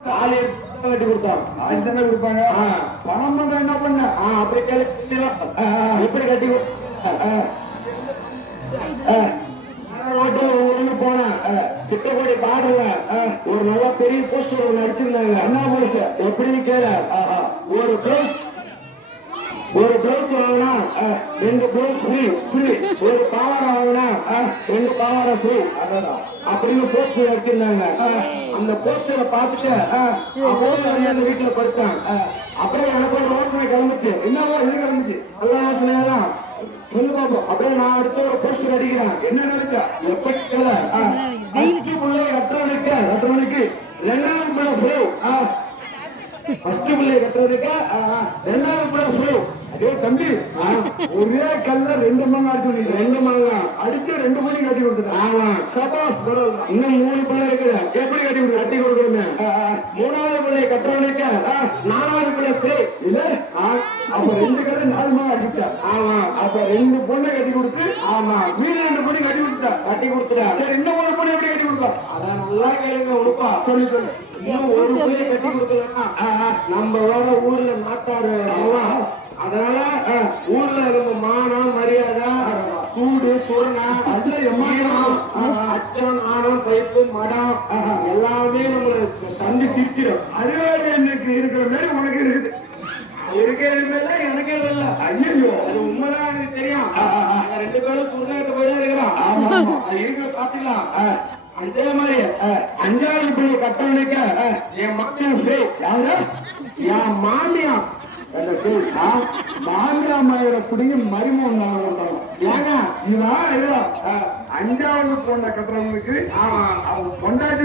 தாலி கட்டி கொடுத்தோம். அதுதானே கொடுப்பாங்க. பணம் மட்டும் என்ன பண்ண? அப்படி கேள்வி எப்படி கட்டி போனேன். சிட்டப்படி பாடல ஒரு நல்ல பெரிய போஸ்டர் நடிச்சிருந்தாங்க. என்ன போஸ்ட் எப்படின்னு கேள. ஒரு பிளவுஸ் வாங்கினா 2 பிளவுஸ் ஃப்ரீ. ஒரு பாவாடை வாங்கினா 2 பாவாடை ஃப்ரீ. அப்படின்னு போஸ்டர் வச்சிருந்தாங்க. அந்த போஸ்டரை பார்த்துட்டு வீட்டுல படுத்தேன். அப்புறம் எனக்கு ஒரு யோசனை கிளம்பிச்சு. என்னவோ இது கிளம்பிச்சு நல்ல யோசனையா தான் சொல்லு பார்ப்போம். அப்படியே நான் அடுத்த ஒரு போஸ்டர் அடிக்கிறேன். என்ன இருக்கா எப்படி பிள்ளை கட்டுறதுக்கு 2ஆவது பிள்ளை ஃப்ரீ. ஃபர்ஸ்ட் பிள்ளை கட்டுறதுக்கு 2ஆவது பிள்ளை ஃப்ரீ. அதே தம்பி ஒரே கல்ல 2 மணி அடிச்சு 2 மணி அடிச்சு 2 மணி கட்டி கொடுத்துட்டேன். இன்னும் 3 பிள்ளை இருக்குது. எப்படி கட்டி கொடுக்கணும்? 3ஆவது பிள்ளை கட்டுறவனுக்கு 4ஆவது பிள்ளை ஃப்ரீ. இல்ல அப்ப 2 கல்ல 4 மணி அடிச்சேன். அப்ப 2 பொண்ணை கட்டி கொடுத்து மீது 2 பொண்ணு கட்டி கொடுத்துட்டேன். சரி இன்னும் 1 பொண்ணு எப்படி கட்டி கொடுத்தோம்? அதான் நல்லா கேளுங்க. உனப்பா சொல்லி இன்னும் 1 பிள்ளைய கட்டி கொடுக்கலன்னா நம்ம வேற ஊர்ல மாட்டாரு. அதனால ஊர்ல இருந்த மானம் மரியாதை சூடு சுரணா அச்சம் ஆணம் பைப்பு மடம் எல்லாமே நம்மளை தந்து சிரிச்சிடும். அதுவே எனக்கு இருக்கிற மாதிரி உனக்கு இருக்குது. இருக்கிற எனக்கே இல்ல. ஐயோ அது உண்மைதான் எனக்கு தெரியும். 2 பேரும் சுருநாட்டு போய் இருக்கிறோம். இருக்கிற பாத்துக்கலாம். அதே மாதிரி 5ஆவது பிள்ளை கட்டவனுக்கு என் மக்கள் என் மாமியா மாமியாமாயிர பிடிங்க மருமம் ஏங்க இதான் 5ஆவது பொண்ணை கட்டுறவங்களுக்கு கொண்டாடி